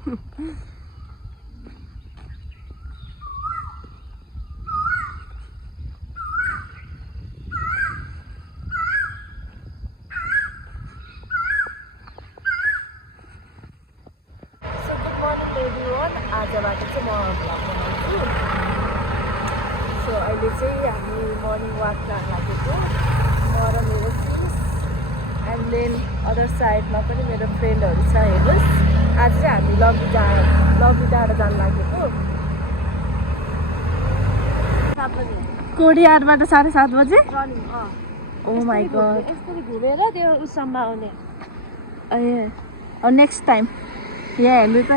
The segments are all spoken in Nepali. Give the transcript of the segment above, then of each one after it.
आजबाट चाहिँ म भ्लग बनाउँछु। सो अहिले चाहिँ हामी मर्निङ वाक गर्न लागेको म र मेरो फ्रेन्ड्स एन्ड देन अदर साइडमा पनि मेरो फ्रेन्डहरू छ हेर्नुहोस्। आज चाहिँ हामी लभी डाँडा जान लागेको। कोडियारबाट 7:30 बजे ओ माई गड यसरी घुमेर त्यो उसम्म आउने। ए नेक्स्ट टाइम यहाँ हेर्नु त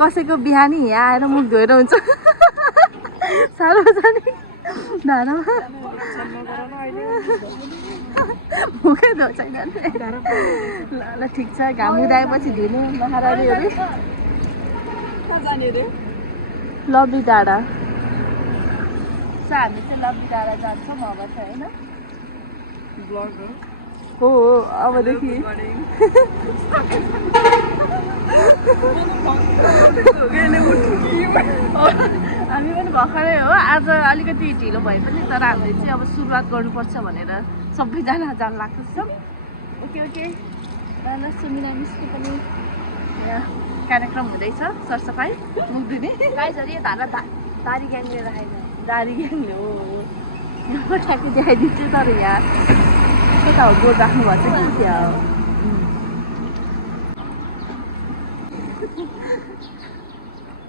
कसैको बिहानी यहाँ आएर मुख धोएर हुन्छ। सार्वजनिक धारामा मुखै धो छैन। ल ठिक छ, घाम उदाएपछि धुने महारानीहरू। लभी डाँडा। सो हामी चाहिँ लभी डाँडा जान्छौँ अब चाहिँ होइन। हो अबदेखि हामी पनि भर्खरै हो आज अलिकति ढिलो भए पनि, तर हामीले चाहिँ अब सुरुवात गर्नुपर्छ भनेर सबैजना जान लाग्छ। ओके ओके ल सुमिना मिसको पनि यहाँ कार्यक्रम हुँदैछ सरसफाइ मुख धुने। गाइजहरु यो धारा दारी ग्याङ लिएर आइज। दारी ग्याङले हो यहाँ ठ्याक्कै देखाइदिन्छु। तर यहाँ यता हो बोर्ड राख्नु भएको छ कि त्यहाँ हो।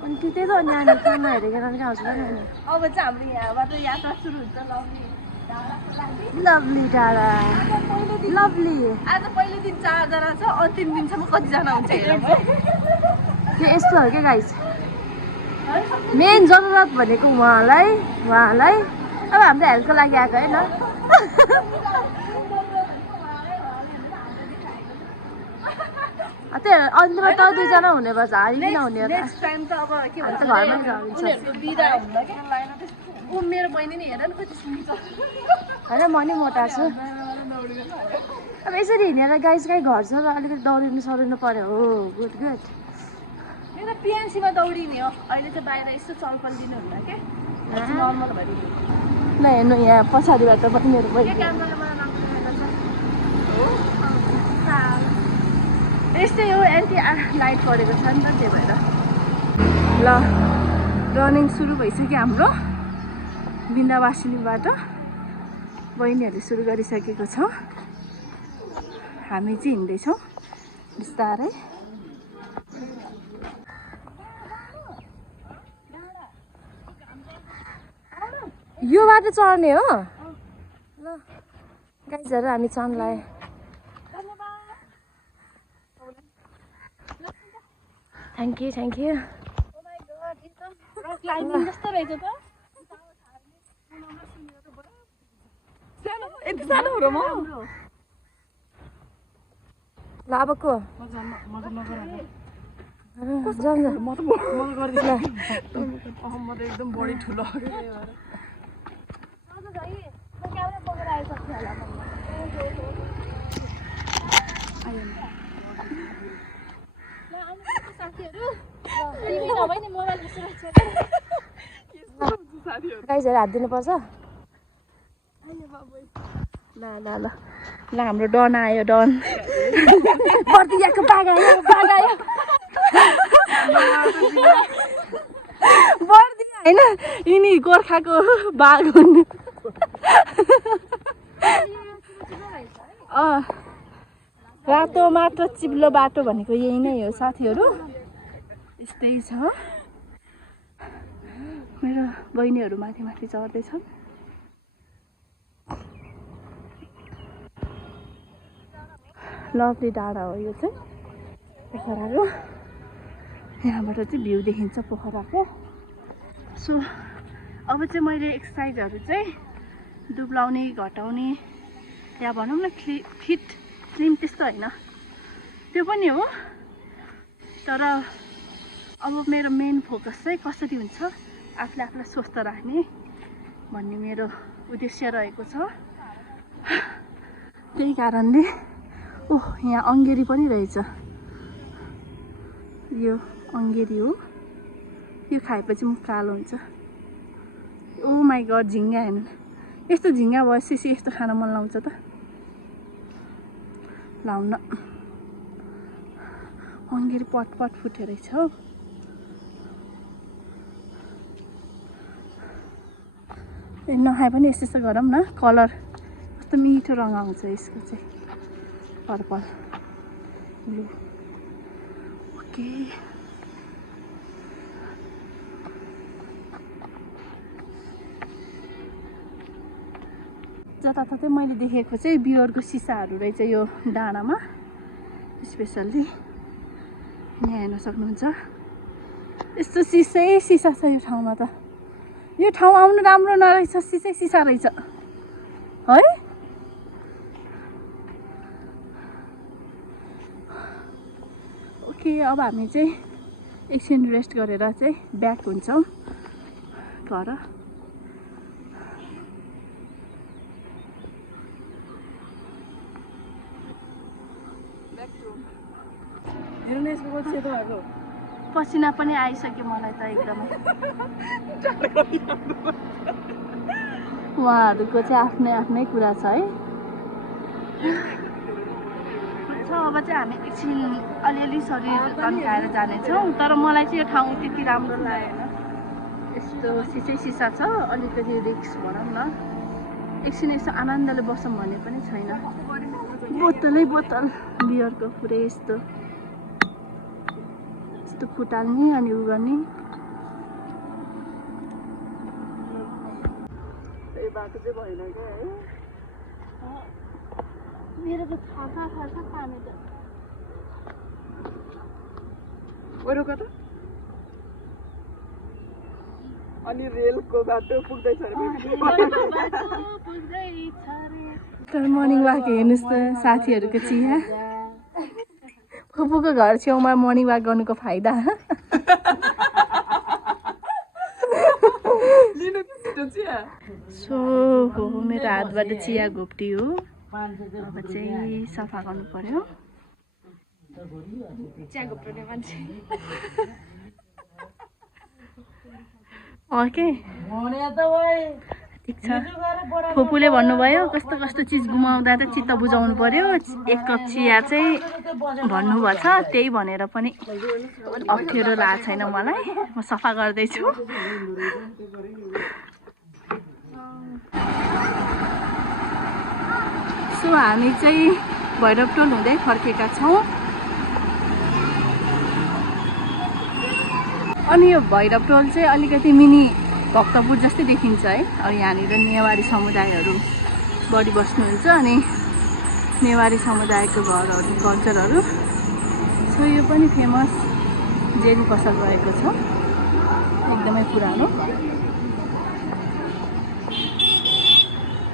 अनि त्यतै त अनि हामी खाना हेरेको कहाँ आउँछ नि। अब चाहिँ हाम्रो यहाँबाट यात्रा सुरु हुन्छ लभली डाँडा। लभली आज पहिलो दिन 4जना छ, अन्तिम दिनसम्म कतिजना हुन्छ हेरौँ है। त्यो यस्तो हो क्या गाइस, मेन जरुरत भनेको उहाँलाई अब हाम्रो हेल्थको लागि आएको होइन। त्यो अन्तिममा त 2जना हुने भएछ, हामी किन हुने नेक्स्ट टाइम त अब के भन्छ घरमा उनीहरूको बिदा हुन्न कि। ऊ मेरो बहिनी नि हेर न कति सुन्छ होइन। म नि मोटा छु। अब यसरी हिँडेर गाइस कहीँ घर छ र अलिकति दौडिनु पर्यो। हो गुड गुड। यो त पिएनसीमा दौडिने हो। अहिले चाहिँ बाहिर यसो चलपल दिनुहुन्न क्या, नर्मल भएर ल हेर्नु यहाँ पछाडिबाट पनि मेरो बहिनी। यस्तै हो, एन्टी लाइट परेको छ नि त त्यही भएर। ल रनिङ सुरु भइसक्यो हाम्रो बिन्दावासिनीबाट। बहिनीहरूले सुरु गरिसकेको छ, हामी चाहिँ हिँड्दैछौँ बिस्तारै। यो बाटो चढ्ने हो। ल गाइजहरू हामी चढ्न लाग्यो। Thank you. क्लाइम्बिङ जस्तो रहेछ त। यति सानो हो र म। ल अब को एकदम बढी ठुलो गाइजहरू हात दिनुपर्छ। ल हाम्रो डन आयो। डन बर्दियाको बाघ आयो। बर्दिया होइन, यिनी गोर्खाको बाघ हुन्। रातो माटो चिप्लो बाटो भनेको यही नै हो साथीहरू। यस्तै छ। मेरो बहिनीहरू माथि चढ्दैछन्। लभली डाँडा हो यो चाहिँ पोखराको। यहाँबाट चाहिँ भ्यू देखिन्छ पोखराको। सो अब चाहिँ मैले एक्सर्साइजहरू चाहिँ दुब्लाउने घटाउने या भनौँ न फिट स्लिम त्यस्तो होइन, त्यो पनि हो। तर अब मेरो मेन फोकस चाहिँ कसरी हुन्छ आफूलाई स्वस्थ राख्ने भन्ने मेरो उद्देश्य रहेको छ। त्यही कारणले ओह यहाँ अङ्गेरी पनि रहेछ। यो अङ्गेरी हो। यो खाएपछि मुख कालो हुन्छ। ओ माई गड, झिङ्गा हेर्नु, यस्तो झिङ्गा भएपछि यस्तो खान मन लाउँछ त। लाउन अङ्गेरी पटपट फुटेर रहेछ हौ। नखाए पनि यस्तो यस्तो गरौँ न, कलर कस्तो मिठो रङ आउँछ यसको चाहिँ, पर्पल ब्लू। ओके, जताततै मैले देखेको चाहिँ बियरको सिसाहरू रहेछ यो डाँडामा, स्पेसल्ली यहाँ हेर्न सक्नुहुन्छ। यस्तो सिसै सिसा छ यो ठाउँमा त। यो ठाउँ आउनु राम्रो नरहेछ, सिसै सिसा रहेछ है। ओके, अब हामी चाहिँ एकछिन रेस्ट गरेर चाहिँ ब्याक हुन्छौँ घर। पसिना पनि आइसक्यो मलाई त एकदमै। उहाँहरूको चाहिँ आफ्नै आफ्नै कुरा छ है। अब चाहिँ हामी एकछिन अलिअलि शरीर तन्काएर जानेछौँ, तर मलाई चाहिँ यो ठाउँ त्यति राम्रो लागेन। यस्तो सिसै सिसा छ, अलिकति रिक्स भनौँ न। एकछिन यस्तो आनन्दले बसौँ भन्ने पनि छैन। बोतलै बोतल बियरको पुरै यस्तो फुटाल्ने अनि उ गर्ने। त्यही बाटो चाहिँ भएन क्या है। मेरो त छर्सा खाने त। अरू कता? अनि रेलको बाटो पुग्दैछ अरे। तर मर्निङ वाक हेर्नुहोस् त, साथीहरूको चिया। फुपूको घर छेउमा मर्निङ वाक गर्नुको फाइदा। सो हो, मेरो हातबाट चिया घोप्टियो। अब चाहिँ सफा गर्नु पर्यो। चिया घोप्टाउने मान्छे ओके, ठिक छ। फुपूले भन्नुभयो कस्तो कस्तो चिज गुमाउँदा त चित्त बुझाउनु पर्यो, एक कप चिया चाहिँ भन्नुभएको छ। त्यही भनेर पनि अप्ठ्यारो लागेको छैन मलाई। म सफा गर्दैछु। सो हामी चाहिँ भैरवटोल हुँदै फर्केका छौँ। अनि यो भैरवटोल चाहिँ अलिकति मिनी भक्तपुर जस्तै देखिन्छ है। अब यहाँनिर नेवारी समुदायहरू बढी बस्नुहुन्छ अनि नेवारी समुदायको घरहरू, कल्चरहरू। सो यो पनि फेमस जेरी पसल रहेको छ, एकदमै पुरानो।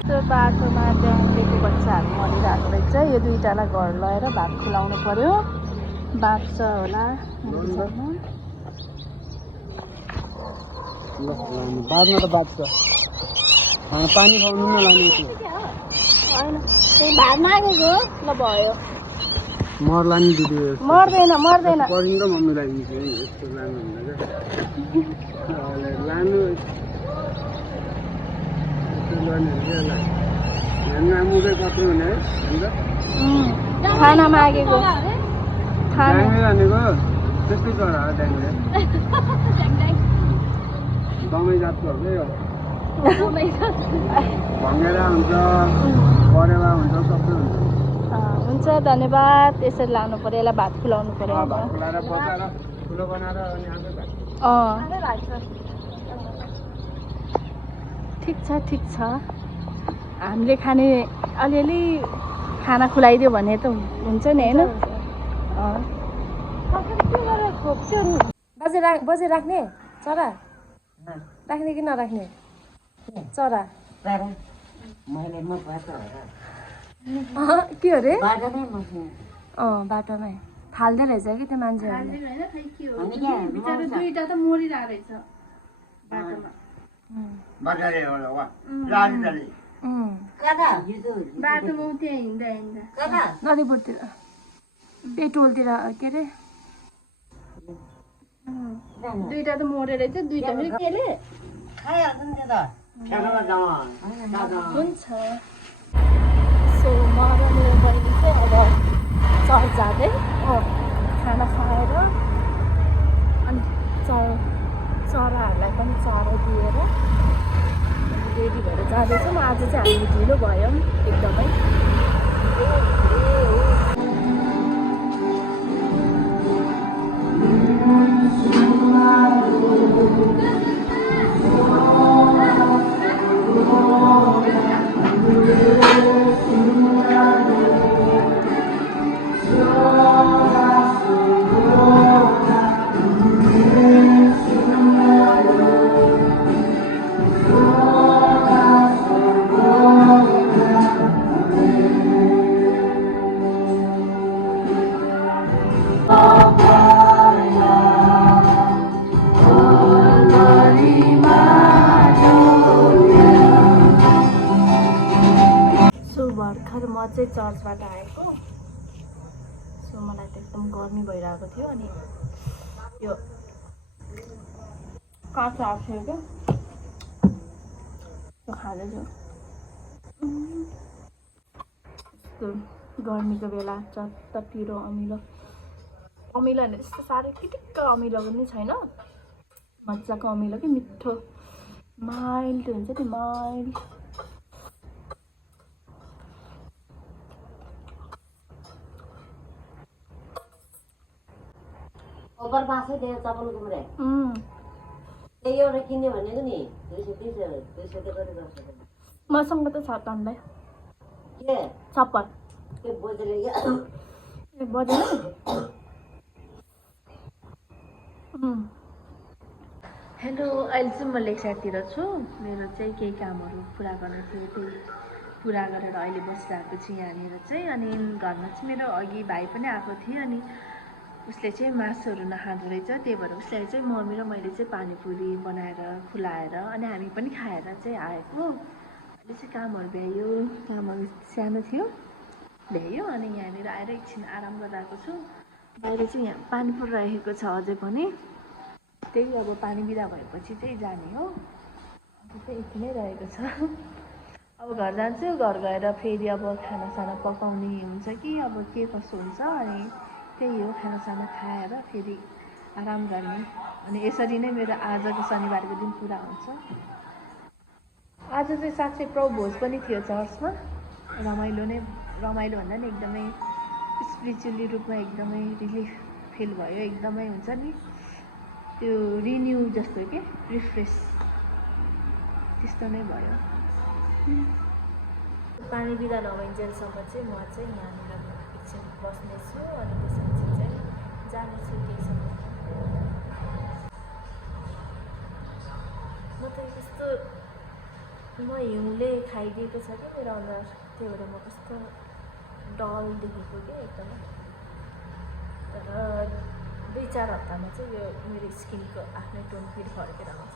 त्यो बाटोमा ड्याङ्गेको बच्चाहरू मरिरहेको रहेछ। यो दुईटालाई घर लगेर भात खुलाउनु पर्यो, बाँच्छ होला। बाँच्न त बाँच्छ, पानी खुवाउनु नलाने होइन। त्यही भात मागेको ल भयो। मर्ला नि दिदी, मर्दैन मर्दैन। परिन्छ मम्मीलाई यस्तो लानु भन्दा क्या लानु खाना मागेको भनेको त्यस्तै चरा हो ड्याङ्ग्रे। दमै जातकोहरूकै हो, भँगेरा हुन्छ, परेवा हुन्छ, सबै हुन्छ। हुन्छ, धन्यवाद। यसरी लानु पर्यो, यसलाई भात खुलाउनु पर्यो। अब ठिक छ ठिक छ। हामीले खाने अलिअलि खाना खुलाइदियो भने त हुन्छ नि होइन। बजे राख्ने चरा राख्ने कि नराख्ने चरा के अरे बाटोमै फाल्दै रहेछ कि त्यो मान्छेहरूले। दुईटा त मरिरहेको रहेछ बाटोमा। बाटोमा त्यहाँ हिँड्दा हिँड्दा नदीपुरतिर पेट्रोलतिर के अरे दुईटा त मरेर चाहिँ दुईटा फेरि केले खाइहाल्छ नि त्यो त खानामा जाउँ हुन्छ। सो म र मेरो बहिनी चाहिँ अब चर्च जाँदै खाना खाएर अनि चराहरूलाई पनि चारो दिएर रेडी भएर जाँदैछौँ। आज चाहिँ हामी ढिलो भयौँ एकदमै। भर्खर म चाहिँ चर्चबाट आएको। सो मलाई त एकदम गर्मी भइरहेको थियो अनि यो काँचो आएको थियो क्या खाँदैछु। यस्तो गर्मीको बेला चट्ट पिरो अमिलो अमिलो होइन त्यस्तो साह्रै किटिक्क अमिलो पनि छैन, मजाको अमिलो कि मिठो माइल्ड हुन्छ नि माइल्ड। ओभर पासै दिए चपलको पुरै त्यही एउटा किन्यो भनेको नि 230 कति गर्छ मसँग त छ तन्दै के चप्पल के बोजले ए बजेन। हेलो, अहिले चाहिँ म लेक साइडतिर छु। मेरो चाहिँ केही कामहरू पुरा गर्नु थियो, त्यही पुरा गरेर अहिले बसिरहेको छु यहाँनिर चाहिँ। अनि घरमा चाहिँ मेरो अघि भाइ पनि आएको थियो अनि उसले चाहिँ मासुहरू नखाँदो रहेछ, त्यही भएर उसलाई चाहिँ मम्मी र मैले चाहिँ पानीपुरी बनाएर खुलाएर अनि हामी पनि खाएर चाहिँ आएको। अहिले चाहिँ कामहरू भ्यायो, कामहरू सानो थियो भ्यायो अनि यहाँनिर आएर एकछिन आराम गरिरहेको छु। बाहिर चाहिँ यहाँ पानी परिरहेको छ अझै पनि, त्यही अब पानी बिदा भएपछि चाहिँ जाने हो। अझै चाहिँ एकछिनै रहेको छ। अब घर जान्छु, घर गएर फेरि अब खानासाना पकाउने हुन्छ कि अब के कसो हुन्छ अनि त्यही हो, खानासाना खाएर फेरि आराम गर्ने। अनि यसरी नै मेरो आजको शनिबारको दिन पुरा हुन्छ। आज चाहिँ साँच्चै भोज पनि थियो चर्चमा, रमाइलो भन्दा नि एकदमै स्पिरिचुअली रूपमा एकदमै रिलिफ फिल भयो। एकदमै हुन्छ नि त्यो रिन्यू जस्तो कि रिफ्रेस त्यस्तो नै भयो। पानी बिदा नभइन्जेलसम्म चाहिँ म चाहिँ यहाँनिर एकछिन बस्नेछु अनि त्यसपछि चाहिँ जानेछु केही समय। म त यस्तो हिउँले खाइदिएको छ कि मेरो अनुहार, त्यही भएर म कस्तो डल देखेको कि एकदमै। तर 2-4 हप्तामा चाहिँ यो मेरो स्किनको आफ्नै टोन फेरि फर्केर आउँछ।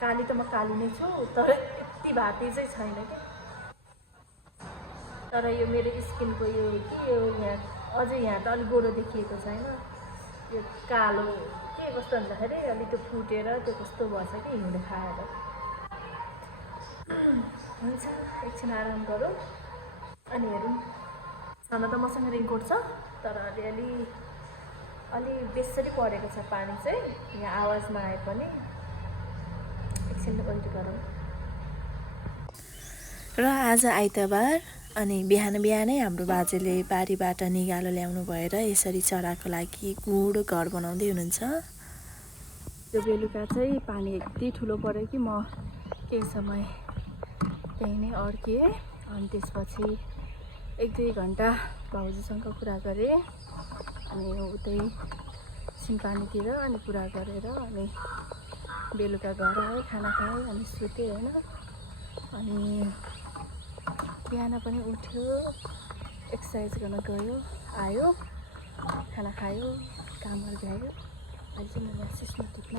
काली त म काली नै छु, तर यति भाती चाहिँ छैन कि। तर यो मेरो स्किनको यो यहाँ अझै यहाँ त अलिक गोरो देखिएको छैन, यो कालो के कस्तो भन्दाखेरि अलिक त्यो फुटेर त्यो कस्तो भएछ कि हिउँले खाएर। हुन्छ, एकछिन आराम गरौँ अनि हेरौँ। छन त मसँग रेनकोट छ तर अलि बेसरी परेको छ पानी चाहिँ, यहाँ आवाजमा आए पनि। एकछिन वेट गरौँ। र आज आइतबार अनि बिहानै हाम्रो बाजेले बारीबाट निगालो ल्याउनु भएर यसरी चराको लागि गुड घर बनाउँदै हुनुहुन्छ। त्यो बेलुका चाहिँ पानी यति ठुलो पऱ्यो कि म केही समय त्यही नै अड्किएँ। अनि त्यसपछि 1-2 घन्टा भाउजूसँग कुरा गरेँ अनि उतै सिमपानीतिर अनि कुरा गरेर अनि बेलुका घर आएँ, खाना खाएँ अनि सुतेँ होइन। अनि बिहान पनि उठ्यो, एक्सर्साइज गर्न गयो, आयो, खाना खायो, कामहरू भ्यायो। अहिले चाहिँ म म्यासेजमा टिप्न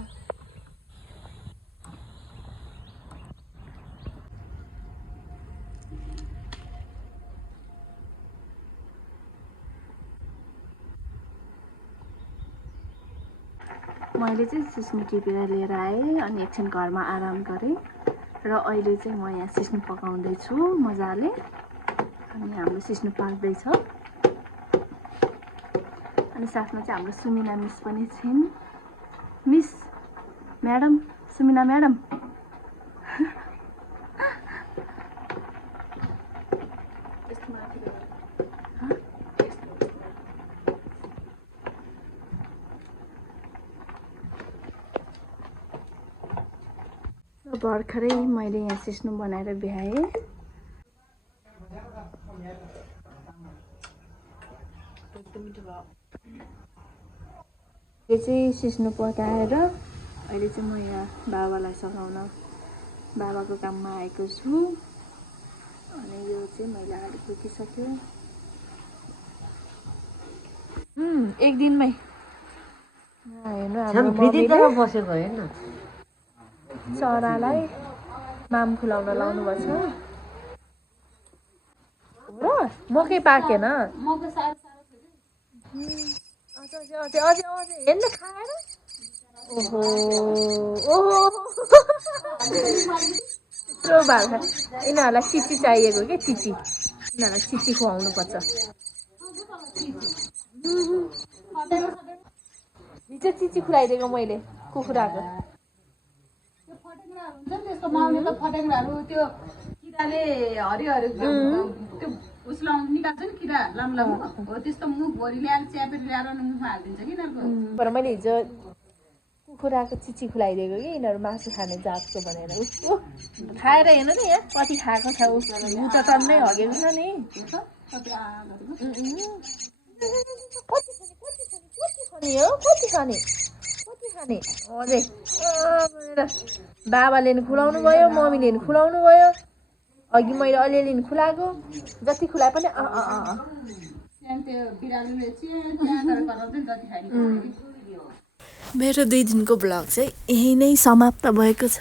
मैले चाहिँ सिस्नु टिपेर लिएर आएँ अनि एकछिन घरमा आराम गरेँ र अहिले चाहिँ म यहाँ सिस्नु पकाउँदैछु मजाले अनि हाम्रो सिस्नु पाक्दैछ अनि साथमा चाहिँ हाम्रो सुमिना मिस पनि छिन् मिस म्याडम सुमिना म्याडम भर्खरै मैले यहाँ सिस्नु बनाएर भ्याएँ यो चाहिँ सिस्नु पकाएर अहिले चाहिँ म यहाँ बाबालाई सघाउन बाबाको काममा आएको छु अनि यो चाहिँ मैले अगाडि पुगिसक्यो एक दिनमै हेर्नु हाम्रो मम्मीले बसेको होइन चरालाई माम खुलाउन लाउनु पर्छ हो मकै पाकेन हेर्न खाएर ओहो ओहो यत्रो भएको यिनीहरूलाई चिची चाहिएको के चिची यिनीहरूलाई चिची खुवाउनु पर्छ हिजो चिची खुवाइदिएको मैले कुखुराको त्यसको माउले त फटेक्राहरू त्यो किराले हरियो हरियो त्यो उसलाई निकाल्छ नि किरा लामो लामो हो त्यस्तो मुखभरि ल्याएर च्यापेर ल्याएर मुखमा हालिदिन्छ कि यिनीहरूको तर मैले हिजो कुखुराको चिची खुलाइदिएको कि यिनीहरू मासु खाने जातको भनेर उसको खाएर हेर्नु नि यहाँ कति खाएको छ ऊ त टन्नै हगेको छ नि कति खाने अझै बाबाले नि खुलाउनु भयो मम्मीले नि खुलाउनु भयो अघि मैले अलिअलि नि खुलाएको जति खुलाए पनि मेरो 2 दिनको भ्लग चाहिँ यही नै समाप्त भएको छ।